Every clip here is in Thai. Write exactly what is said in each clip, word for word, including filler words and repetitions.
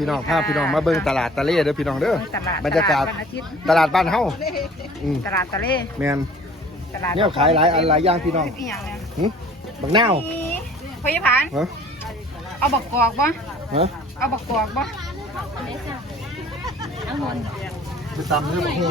พี่น้องพาพี่น้องมาเบิ่งตลาดตะเล่เด้อพี่น้องเด้อบรรยากาศตลาดบ้านเฮาตลาดตะเล่แม่นเนี่ยขายหลายอันหลายอย่างพี่น้องหึบักนาวพยาบาลเอาบักกอกบ่ฮะเอาบักกอกบ่เอาหมดจะตำเรื่องบักฮู้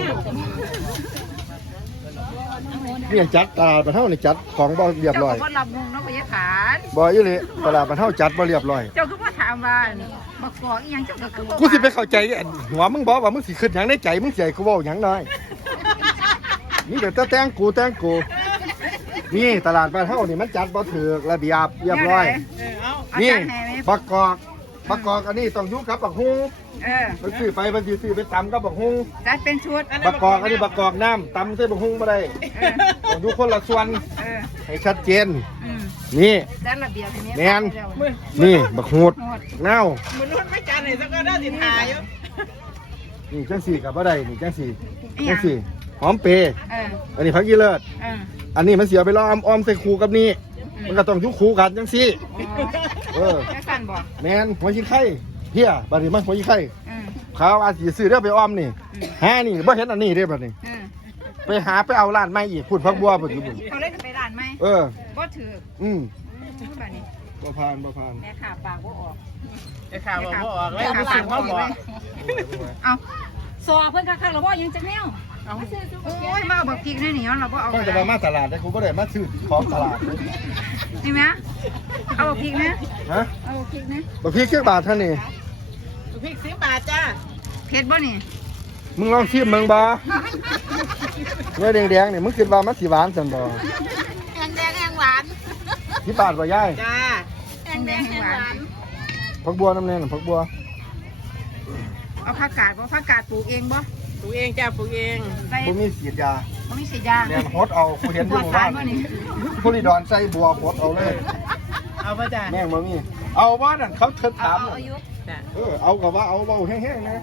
เนี่ยจัดตลาดบ้านเฮานี่จัดของบ่เรียบร้อยเจ้าก็บ่รับมุงเนาะพยาบาลบ่อยู่นี่ตลาดบ้านเฮาจัดบ่เรียบร้อยเจ้าก็บ่ถามว่าบักกอกอีหยังเจ้าก็คือบ่กูสิไปเข้าใจหัวมึงบอกว่ามึงสิคิดหยังในใจมึงสิให้กูเว้าหยังน้อยนี่เดี๋ยวแต่งกูแต่งกูนี่ตลาดบ้านเฮานี่มันจัดบ่ถูกระเบียบเรียบร้อยนี่บักกอกบักกอกอันนี้ต้องอยู่กับบักฮู้เออมันซื้อไปมันสิซื้อไปตำกับบักฮู้จัดเป็นชุดบักกอกอันนี้บักกอกน้ำตำใส่บักฮู้บ่ได้ต้องอยู่คนละส่วนให้ชัดเจนนี่จัดระเบียบทีนี้แม่นนี่บักฮูดเน่ามันรุ่นไม่จานไหนสักก็ได้สิทายอยู่นี่จังสี่กับบ่ได้นี่จังสี่จังสี่หอมเปย์อันนี้ผักยีเลิศอันนี้มันเสียไปล้อมอ้อมใส่คูกับนี่มันก็ต้องยุคคูกันจังสี่เออแมนหัวชิ้นไข่เฮียบัดนี้มันหัวชิ้นไข่เขาอาจจะซื้อเรื่องไปอ้อมนี่ฮะนี่บ่เห็นอันนี้เด้บัดนี้ไปหาไปเอาร้านใหม่อีกพูดพักบัวพูดอยู่บุญเขาเล่นไปร้านไหมเออบ่ถืออืมแบบนี้บ่ผ่านบ่ผ่านแม่ขาปากบ่ออกแม่ขาบ่ออกแล้วผู้สื่อมาบอกเอาสอเพิ่นก็ข้างเราบ่ยังจะแนวโอ้ยมาเอาบักพริกนี่นี่เราบ่เอาต้องจะมาตลาดแต่กูบ่ได้มาซื้อของตลาดนี่มั้ยเอาบักพริกนะฮะเอาบักพริกนะบักพริกกี่บาทท่านนี่บักพริกสิบบาทจ้าเผ็ดบ่นี่มึงลองชิมมึงบ่เนื้อแดงๆนี่มึงคิดว่ามันสิหวานจังบ่แดงแดงแห้งหวานสิบบาทบ่ยายจ้าแดงแดงแห้งหวานผักบัวน้ำแดงผักบัวเอาผักกาดบ่ผักกาดปลูกเองบ่ปลูกเองจ้าปลูกเองผมมีฉีดยาผมมีฉีดยาแดงฮดเอาผู้เห็นอยู่บ้านผู้รีดอนใส่บัวฮดเอาเลยเอาป่ะจ้าแม่งบ่มีเอาว่านั่นเขาเถิดถามเออเอากับว่าเอาเบาแห้งๆนะ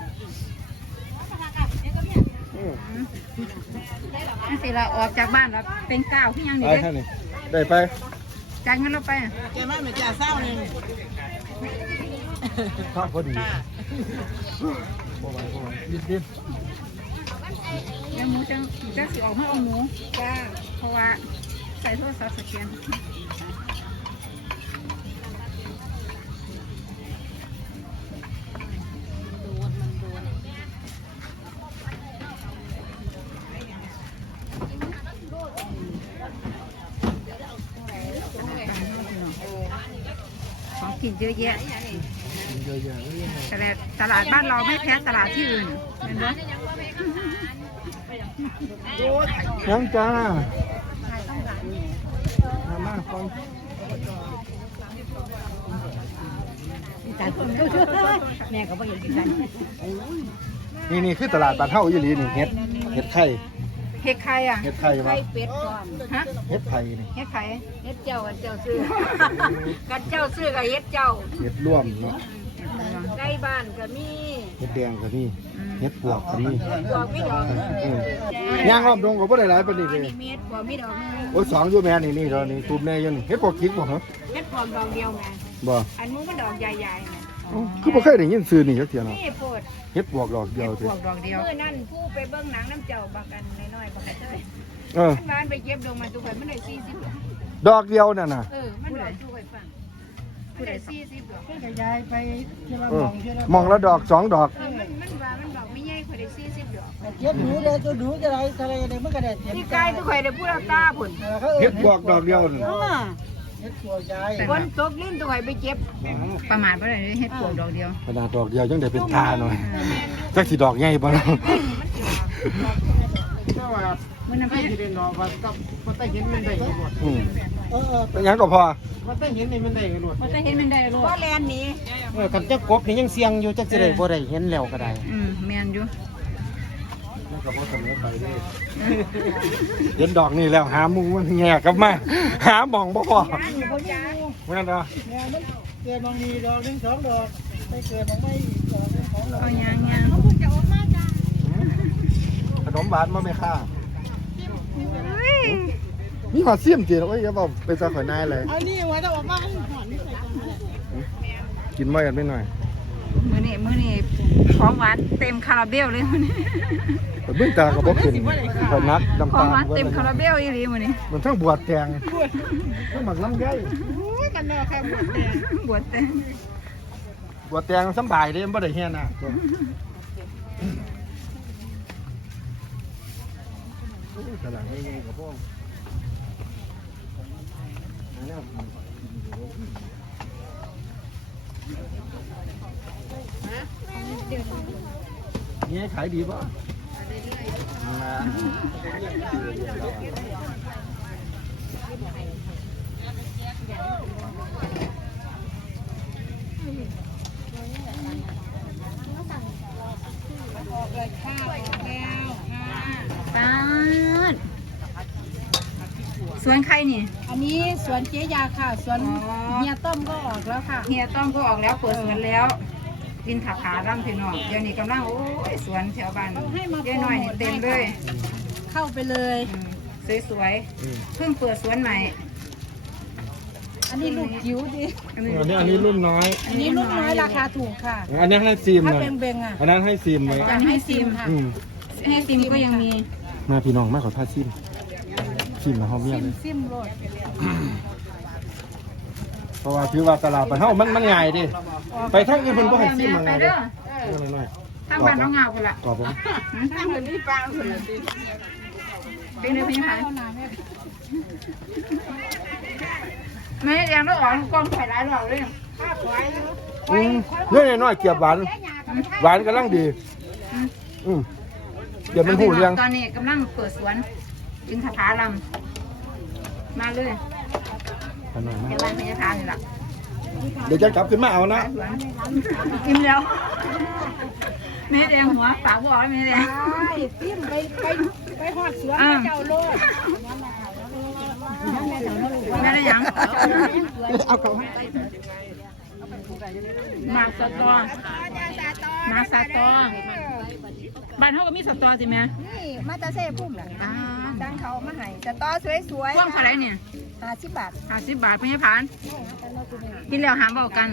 นั่นสิเราออกจากบ้านเราเป็นก้าวที่ยังนี่ได้ได้ไปจ่ายเงินเราไปแกไม่เหมือนจ่าเศร้าเลยข้าวพอดีบ่ไหวบ่ไหวนิดๆแล้วหมูจะจะสิออกมาเอาหมูจ้าเพราะว่าใส่โทรศัพท์สแกนของกินเยอะแยะแต่ตลาดบ้านเราไม่แพ้ตลาดที่อื่นเห็นไหมยังจ้ามาฟังแม่ก็ไม่เห็นกันนี่นี่คือตลาดบ้านเฮาอยู่ลีนี่เฮ็ดเฮ็ดไข่เฮ็ดไข่อ่ะเฮ็ดไข่ไข่เป็ดก่อนฮะเฮ็ดไข่นี่เฮ็ดไข่เฮ็ดเจ้ากันเจ้าซื้อกันเจ้าซื้อกับเฮ็ดเจ้าเฮ็ดร่วมเนาะใกล้บ้านก็มีเฮ็ดแดงก็มีเฮ็ดปวกก็มีปวกมีดอกย่างรอบดงก็บ่ได้หลายปานนี้เลยเม็ดปวกมีดอกนึงโอ้สองอยู่แม่นี่นี่ดอกนี่ตูบแน่อยู่นี่เฮ็ดปวกคิกบ่ฮะเฮ็ดปวกดอกเดียวไงบ่อันนู้นมันดอกใหญ่ๆไงคือบ่เคยได้ยินชื่อนี่จักเที่ยเนาะนี่โพดเฮ็ดปวกดอกเดียวเฮ็ดปวกดอกเดียวมื้อนั้นผู้ไปเบิ่งหนังน้ำเจ้าบักกันน้อยๆบักกันเอ้ยเออบ้านไปเก็บดอกมันตุกมันได้สี่สิบดอกเดียวนั่นน่ะเออมันดอกตุกให้ฟังผู้ใดสี่สิบดอกเพิ่นก็ย้ายไปเทละมองเทละมองละดอกสองดอกมันมันว่ามันดอกไม่ใหญ่ข่อยได้สี่สิบดอกเก็บดูได้ตัวดูจะได้อะไรได้มันก็ได้เต็มที่ใกล้ตุกข่อยได้ผู้ละตาพุ่นเฮ็ดปวกดอกเดียวนั่นเฮ็ดปวกใหญ่ฝนตกลิ้นตุกข่อยไปเก็บประมาณบ่ได้เฮ็ดปวกดอกเดียวขนาดดอกเดียวยังได้เป็นทาหน่อยจักสิดอกใหญ่บ่เนาะมันไม่ได้เนาะว่ากับมันได้เห็นมันได้กันหมดอืมเออเป็นหยังก็พอมันได้เห็นนี่มันได้กันหมดมันได้เห็นมันได้รู้บ่แลนนี่เออกันจักกบนี่ยังเสียงอยู่จักสิได้บ่ได้เห็นแล้วก็ได้อืมแม่นอยู่มันก็บ่เสมอไปเด้เห็นดอกนี่แล้วหามุงมันแง่กลับมาหาหม่องบ่พอแม่นเด้อแม่มันเกิดบางมีดอกนึงสองดอกไปเกิดบางไม่ดอกนึงสองดอกเอาหยังๆเขาพูดจะออกมาจ้าขนมหวานมาไหมค่ะนี่หอดเสี้ยมจีนโอ้ยอย่าบอกไปซะข่อยนายเลยเอานี่ไว้ถ้าออกมาให้หอนนี่ใส่กันกินไม่กันไม่หน่อยมื้อนี้มื้อนี้ของหวานเต็มคาราเบลเลยมื้อนี้แต่เบื้องตาก็บ่ขึ้นข่อยนักน้ำของตาลหวานเต็มคาราเบลอีหลีมื้อนี้มันทั้งบวชแตงทั้งหมักลำไยกันเนาะครับบวชแต่บวชแตงสำบายเด้มันบ่ได้แฮ่น่ะตัวโอ้ยตลาดใหญ่ๆกับพ่ออันนี้นี่ขายดีป่ะตาดสวนใครนี่อันนี้สวนเจ๊ยาค่ะสวนอ๋อเฮียต้มก็ออกแล้วค่ะเฮียต้อมก็ออกแล้วเปิดสวนแล้วกินขาขาล่ำพี่น้องเดี๋ยวนี้กำลังโอ้ยสวนแถวบ้านเจ๊หน่อยนี่เต็มเลยเข้าไปเลยอืมสวยๆเพิ่งเปิดสวนใหม่อันนี้ลูกจิ๋วดิอันนี้อันนี้อันนี้รุ่นน้อยอันนี้ลูกน้อยราคาถูกค่ะอันนี้ให้ซิมถ้าเลยเบงๆอ่ะอันนั้นให้ซิมเลยจะให้ซิมค่ะอืมให้ติมก็ยังมีมาพี่น้องมาขอท่าซิมซิมมาหอมเมียซิมเลยซิมโรดเพราะว่าถือว่าตลาดบ้านเฮามันมันง่ายดิไปทางอื่นเพิ่นบ่ให้ซิมมาไปง่ายเด้เด้ออเออน้อยทางบ้านน้องเงาคนละๆกรอบผมทางคนนี้ปลาคนละเป็นเนื้อพี่พันไม่แดงแล้วออกกองไข่ร้ายหรอกเลยอืมเนื้อน้อยๆเกียบหวานหวานกำลังดีอืมเดี๋ยวมันหูเรื่องตอนนี้กำลังเปิดสวนจึงถาพาลำมาเลยขนาดนั้นเดี๋ยวบ้านพญาพานี่แหละเดี๋ยวจะกลับขึ้นมาเอานะสวนกินแล้วแม่แดงหัวปากบอกแล้วแม่แดงไปซิมไปไปไปหอดสวนเจ้าโลดแม่ได้ยังเอาเขาหมากสตอหมากสตอบ้านเขาก็มีสตอสิแม่นี่มาตาเซ่พุ่มน่ะดังเขามาให้แต่ต่อสวยพ่วงเท่าไหรเนี่ยๆห้าสิบบาทห้าสิบบาทพญาพานกินแล้วหามบอกกัน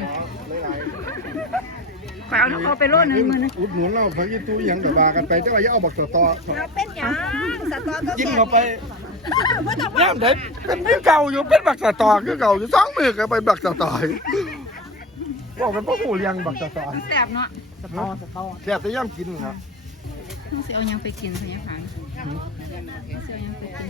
ไปเอาเขาไปโลดหนึ่งมือนึงอุดหนุนเราพักยี่ตู้ยังแต่บากันไปเจ้าว่าอย่าเอาบักสตอเราเป็นหยังสตอก็กินแก่เข้าไปย่ามเด็ดเป็นคือเก่าอยู่เป็นบักสตอคือเก่าอยู่สองมือก็ไปบักสตอบอกกันพ่อหูเลี้ยงบักสตอมันแสบเนาะสตอสตอแซ่บแต่ย่ามกินครับต้องเสียเอายังไปกินพญาพานต้องเสียเอายังไปกิน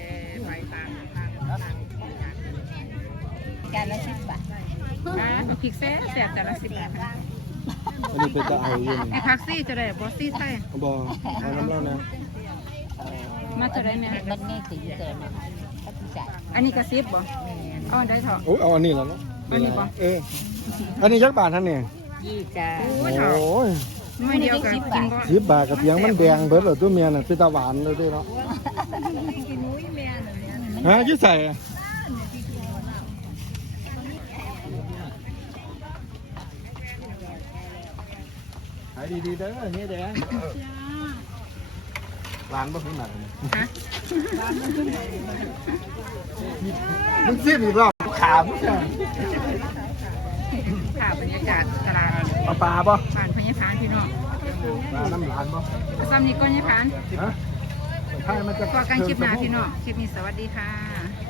จานละสิบบาทอ่าพริกแซ่บแซ่บแต่ละสิบบาทค่ะอันนี้เป็นตะไออยู่ไอ้พักซี่จะได้บอสซี่ใส่บอเอาน้ำเล่านะมาจะได้แม่มันนี่ถึงเกินนะถ้าผู้จ่ายอันนี้กระซิบบ่เอาอันได้เถอะโอ้เอาอันนี้แล้วเนาะอันนี้ปะเอออันนี้ยักบาทท่านเนี่ยยี่จ้าโอ้โอ้ยเถอะยไม่เดียวกันกินบ่สิบบาทกระเทียงมันแดงเบิดเลยตัวเมียน่ะเป็นตาหวานเลยด้วยเนาะฮะยี่ใส่อะขายดีๆเด้อเนี่ยแดงร้านบ่ขึ้นหนักฮะมึงซีบอีกรอบขามึงค่ะบรรยากาศตลาดปลาปลาป่ะผ่านพญาพานพี่น้องปลาน้ำหลานป่ะซ้ำนี้ก็พญาพานฮะใช่มันจะพอกันคลิปหน้าพี่น้องคลิปนี้สวัสดีค่ะ